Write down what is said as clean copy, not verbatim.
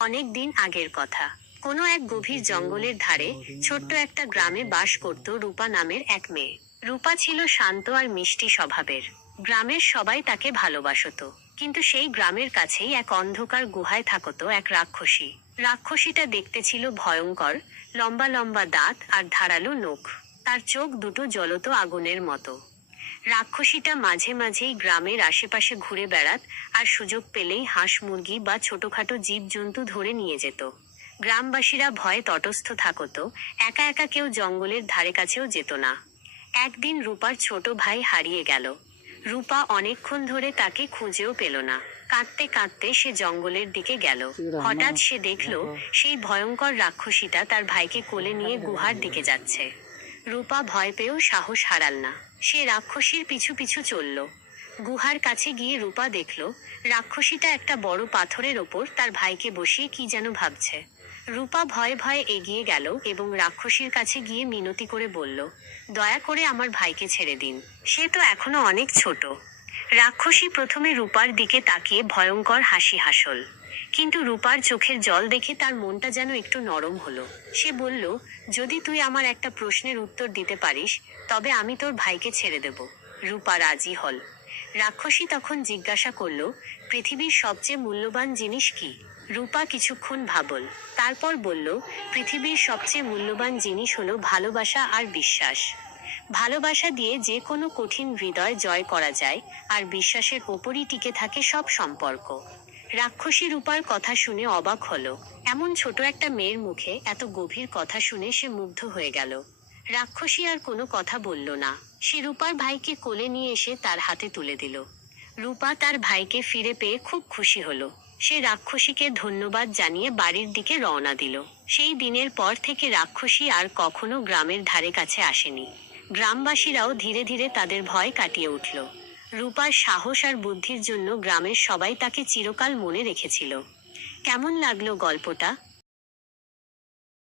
অনেক দিন আগের কথা। কোনো এক গভীর জঙ্গলের ধারে ছোট্ট একটা গ্রামে বাস করত রূপা নামের এক মেয়ে। রূপা ছিল শান্ত আর মিষ্টি স্বভাবের। গ্রামের সবাই তাকে ভালোবাসতো। কিন্তু সেই গ্রামের কাছেই এক অন্ধকার গুহায় থাকতো এক রাক্ষসী। রাক্ষসীটা দেখতে ছিল ভয়ঙ্কর, লম্বা লম্বা দাঁত আর ধারালো নখ। তার চোখ দুটো জ্বলন্ত আগুনের মতো। রাক্ষসীটা মাঝে মাঝেই গ্রামের আশেপাশে ঘুরে বেড়াত, আর সুযোগ পেলেই হাঁস মুরগি বা ছোটখাটো জীবজন্তু ধরে নিয়ে যেত। গ্রামবাসীরা ভয়ে তটস্থ থাকতো, একা একা কেউ জঙ্গলের ধারে কাছেও যেত না। একদিন রূপার ছোট ভাই হারিয়ে গেল। রূপা অনেকক্ষণ ধরে তাকে খুঁজেও পেল না। কাঁদতে কাঁদতে সে জঙ্গলের দিকে গেল। হঠাৎ সে দেখল সেই ভয়ঙ্কর রাক্ষসীটা তার ভাইকে কোলে নিয়ে গুহার দিকে যাচ্ছে। রূপা ভয় পেয়েও সাহস হারাল না। সে রাক্ষসীর পিছু পিছু চলল। গুহার কাছে গিয়ে রূপা দেখল রাক্ষসীটা একটা বড় পাথরের ওপর তার ভাইকে বসিয়ে কি যেন ভাবছে। রূপা ভয়ে ভয়ে এগিয়ে গেল এবং রাক্ষসীর কাছে গিয়ে মিনতি করে বলল, দয়া করে আমার ভাইকে ছেড়ে দিন, সে তো এখনো অনেক ছোট। রাক্ষসী প্রথমে রূপার দিকে তাকিয়ে ভয়ঙ্কর হাসি হাসল, কিন্তু রূপার চোখের জল দেখে তার মনটা যেন একটু নরম হলো। সে বলল, যদি তুই আমার একটা প্রশ্নের উত্তর দিতে পারিস তবে আমি তোর ভাইকে ছেড়ে দেব। রূপা রাজি হল। রাক্ষসী তখন জিজ্ঞাসা করল, পৃথিবীর সবচেয়ে মূল্যবান জিনিস কি? রূপা কিছুক্ষণ ভাবল, তারপর বলল, পৃথিবীর সবচেয়ে মূল্যবান জিনিস হলো ভালোবাসা আর বিশ্বাস। ভালোবাসা দিয়ে যে কোনো কঠিন হৃদয় জয় করা যায়, আর বিশ্বাসের ওপরই টিকে থাকে সব সম্পর্ক। রাক্ষসী রূপার কথা শুনে অবাক হলো। এমন ছোট একটা মেয়ের মুখে এত গভীর কথা শুনে সে মুগ্ধ হয়ে গেল। রাক্ষসী আর কোনো কথা বলল না। সে রূপার ভাইকে কোলে নিয়ে এসে তার হাতে তুলে দিল। রূপা তার ভাইকে ফিরে পেয়ে খুব খুশি হলো। সে রাক্ষসীকে ধন্যবাদ জানিয়ে বাড়ির দিকে রওনা দিল। সেই দিনের পর থেকে রাক্ষসী আর কখনো গ্রামের ধারে কাছে আসেনি। গ্রামবাসীরাও ধীরে ধীরে তাদের ভয় কাটিয়ে উঠল। রূপার সাহস আর বুদ্ধির জন্য গ্রামের সবাই তাকে চিরকাল মনে রেখেছিল। কেমন লাগলো গল্পটা?